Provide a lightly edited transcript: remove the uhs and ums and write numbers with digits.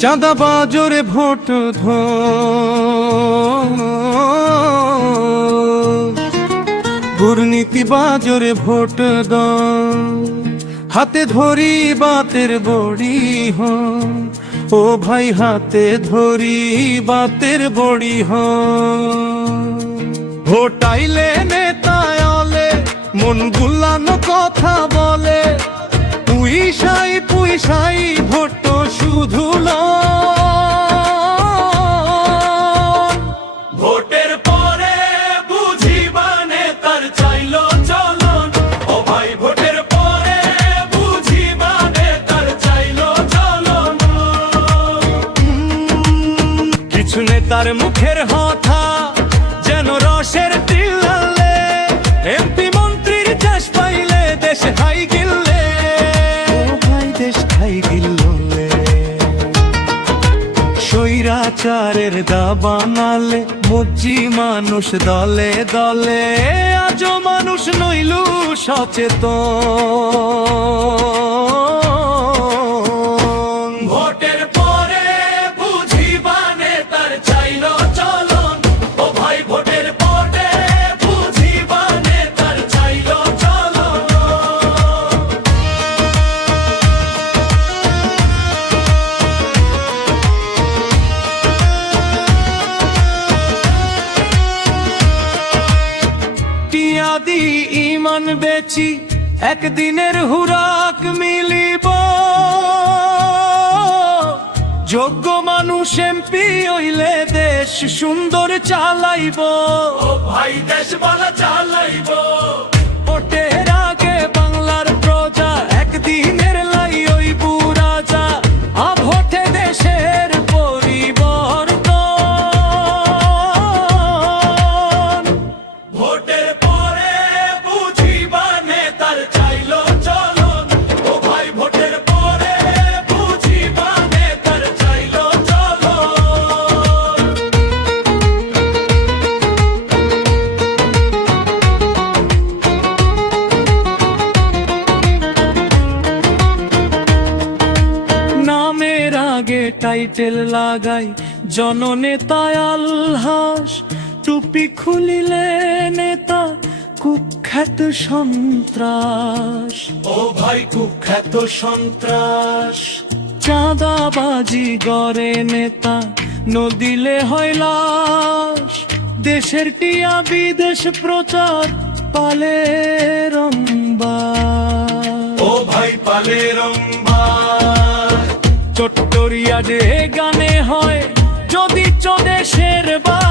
চাঁদাবাজরে vote দুর্নীতিবাজরে vote হাতে ধরি বাতের বড়ি ও ভাই হাতে ধরি বাতের বড়ি ভোট আইলে নেতায়লে মন গুলানো কথা বলে পুইসাই পুইসাই ভোট শুধু ভোটের পরে বুঝিবা নেতার চাইলো চলন। ও ভাই ভোটের পরে বুঝিবা নেতার চাইলো চলন। কিছু নেতার মুখের কথা যেন রসের টিলালে এমপি মন্ত্রীর চাষ পাইলে দেশ হাই গিললে ও ভাই দেশ খাই গিললে স্বৈরাচারের দাবানালে মজ্জি মানুষ দলে দলে আজও মানুষ নইলু সচেতন ভোটের পরে বুঝিবা নেতার চাইলো চলন। ও ভাই ভোটের পরে বুঝিবা নেতার চাইলো চলন। টিয়াদি ইমান বেচি একদিনের হুরাক মিলিব যোগ্য মানুষ এমপি হইলে দেশ সুন্দর চালাইব ও ভাই দেশ বালা চালাইব। ভোটের আগে বাংলার প্রজা একদিনের লাই হইব রাজা ভোটে দেশের পরিবর্তন ভোটের পরে বুঝিবা নেতার চাইলো চলন। ও ভাই ভোটের পরে বুঝিবা নেতার চাইলো চলন। নামের আগে টাইটেল লাগাই জননেতা আলহাস টুপি খুলিলে নেতা কুখ্যাত সন্ত্রাস ও ভাই কুখ্যাত সন্ত্রাস। চাঁদাবাজি গড়ে নেতা নদিলে হয় লাশ দেশের টিয়া বিদেশ প্রচার পালে রম্বা ও ভাই পালে রম্বা। চট্টরিয়া যে গানে হয় যদি চদেশের বা